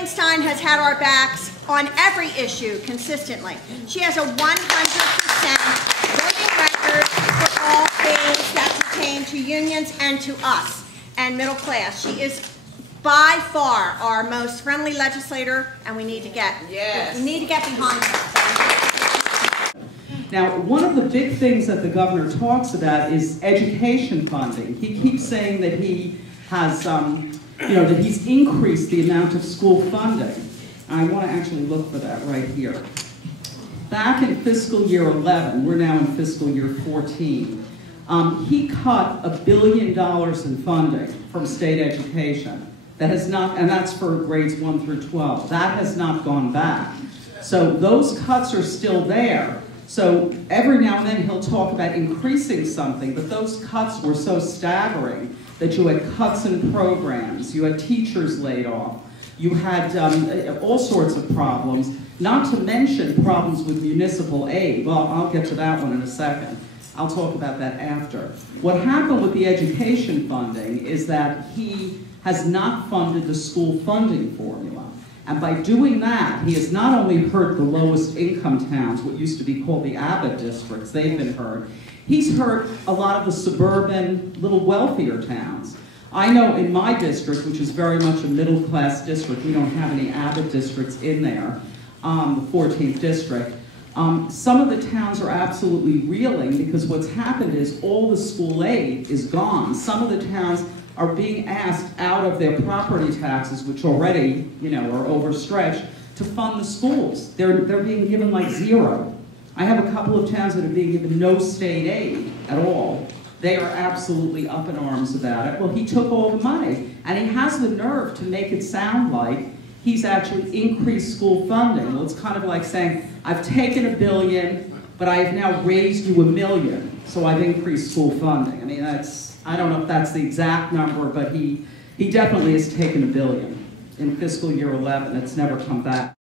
Greenstein has had our backs on every issue consistently. She has a 100% voting record for all things that pertain to unions and to us and middle class. She is by far our most friendly legislator, and we need to get behind her. Now, one of the big things that the governor talks about is education funding. He keeps saying that he has, that he's increased the amount of school funding. I want to actually look for that right here. Back in fiscal year 11, we're now in fiscal year 14, he cut $1 billion in funding from state education. That has not, and that's for grades 1 through 12. That has not gone back. So those cuts are still there. So every now and then he'll talk about increasing something, but those cuts were so staggering that you had cuts in programs, you had teachers laid off, you had all sorts of problems, not to mention problems with municipal aid. Well, I'll get to that one in a second. I'll talk about that after. What happened with the education funding is that he has not funded the school funding formula. And by doing that, he has not only hurt the lowest income towns, what used to be called the Abbott districts, they've been hurt, he's hurt a lot of the suburban, little wealthier towns. I know in my district, which is very much a middle class district, we don't have any Abbott districts in there, the 14th district, some of the towns are absolutely reeling because what's happened is all the school aid is gone. Some of the towns are being asked out of their property taxes, which already, are overstretched, to fund the schools. They're being given like zero. I have a couple of towns that are being given no state aid at all. They are absolutely up in arms about it. Well, he took all the money, and he has the nerve to make it sound like he's actually increased school funding. Well, it's kind of like saying, I've taken $1 billion, but I have now raised you $1 million, so I've increased school funding. I mean, I don't know if that's the exact number, but he definitely has taken $1 billion in fiscal year 11. It's never come back.